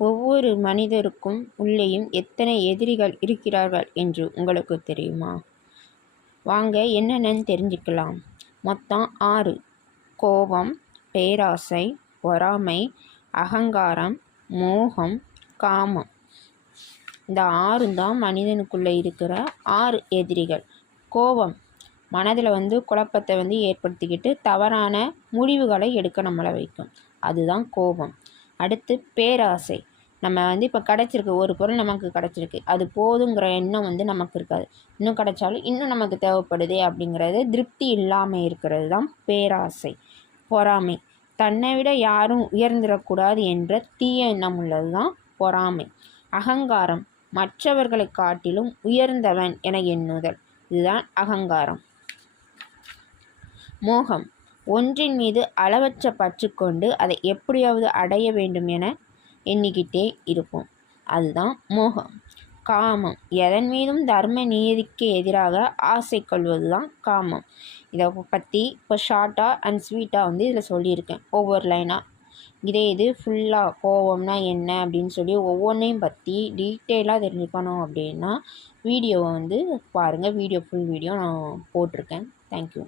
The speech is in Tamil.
ஒவ்வொரு மனிதருக்கும் உள்ளேயும் எத்தனை எதிரிகள் இருக்கிறார்கள் என்று உங்களுக்கு தெரியுமா? வாங்க என்னென்னு தெரிஞ்சுக்கலாம். மொத்தம் 6: கோபம், பேராசை, பொறாமை, அகங்காரம், மோகம், காமம். இந்த 6 தான் மனிதனுக்குள்ளே இருக்கிற 6 எதிரிகள். கோபம் மனதில் குழப்பத்தை ஏற்படுத்திக்கிட்டு தவறான முடிவுகளை எடுக்க நம்மளை வைக்கும். அதுதான் கோபம். அடுத்து பேராசை. நம்ம இப்போ கிடச்சிருக்கு, ஒரு பொருள் நமக்கு கிடச்சிருக்கு, அது போதுங்கிற எண்ணம் நமக்கு இருக்காது. இன்னும் கிடைச்சாலும் இன்னும் நமக்கு தேவைப்படுதே அப்படிங்கிறது திருப்தி இல்லாமல் இருக்கிறது தான் பேராசை. பொறாமை. தன்னை விட யாரும் உயர்ந்திடக்கூடாது என்ற தீய எண்ணம் உள்ளது தான் பொறாமை. அகங்காரம். மற்றவர்களை காட்டிலும் உயர்ந்தவன் என எண்ணுதல், இதுதான் அகங்காரம். மோகம். ஒன்றின் மீது அளவற்ற பற்று கொண்டு அதை எப்படியாவது அடைய வேண்டும் என எண்ணிக்கிட்டே இருப்போம், அதுதான் மோகம். காமம். எதன் மீதும் தர்ம நீதிக்கு எதிராக ஆசை கொள்வது தான் காமம். இதை பற்றி இப்போ ஷார்ட்டாக அண்ட் ஸ்வீட்டாக இதில் சொல்லியிருக்கேன், ஒவ்வொரு லைனாக. இது ஃபுல்லாக கோபம்னா என்ன அப்படின்னு சொல்லி ஒவ்வொன்றையும் பற்றி டீட்டெயிலாக தெரிஞ்சுக்கணும் அப்படின்னா வீடியோவை பாருங்கள். ஃபுல் வீடியோ நான் போட்டிருக்கேன். தேங்க்யூ.